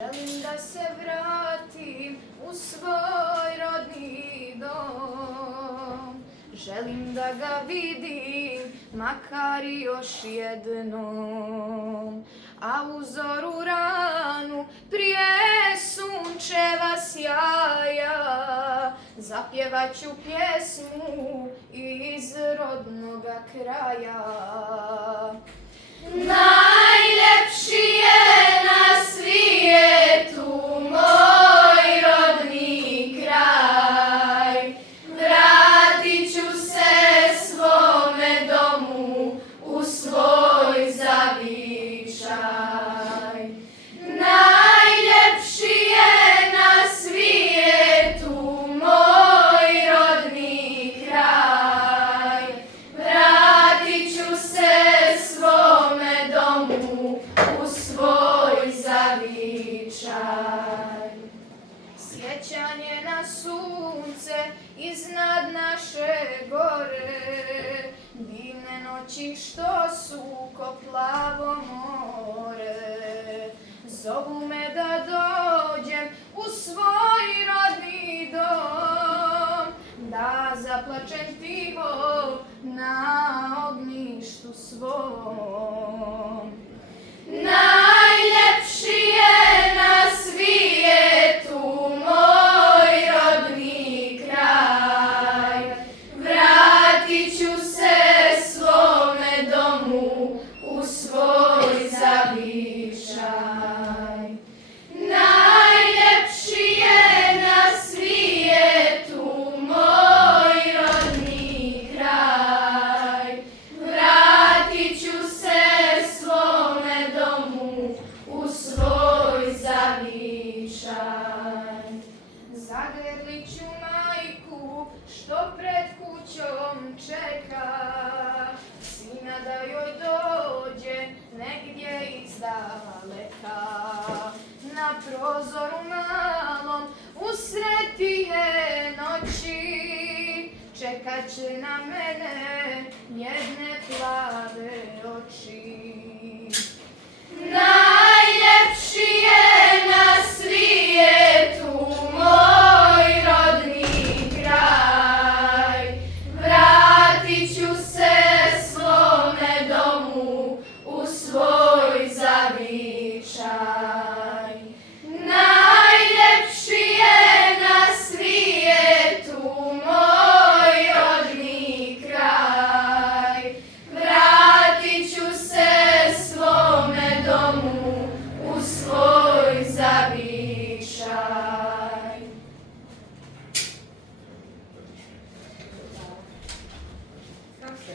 Želim da se vratim u svoj rodni dom. Želim da ga vidim, makar i još jednom. A u zoru ranu, prije sunčeva sjaja, zapjevat ću pjesmu iz rodnoga kraja. Najljepši je na svijetu moj rodni kraj. Vratit ću se svome domu u svoj zavičaj. Najljepši je na svijetu moj rodni kraj. Vratit ću se svome domu u svoj zavičaj. Sjećanje na sunce iznad naše gore, divne noći što su ko plavo more. Zovu me da dođem u svoj rodni dom, da zaplačem tiho na ognjištu svom. Najljepši je na svijetu moj rodni kraj. Vratit ću se svome domu u svoj zavičaj. Najljepši je na svijetu moj rodni kraj. Vratit ću se svome domu u svoj zavičaj. Zagrlit ću majku što pred kućom čeka, sina da joj dođe negdje izdaleka. Na prozoru malom usred tihe noći čekat će na mene jedne plave oči. Najljepši je na svijetu moj rodni kraj. Vratit ću se svome domu u svoj zavičaj. Najljepši je na svijetu moj rodni kraj. Vratit ću se svome domu u svoj zavičaj. Kako se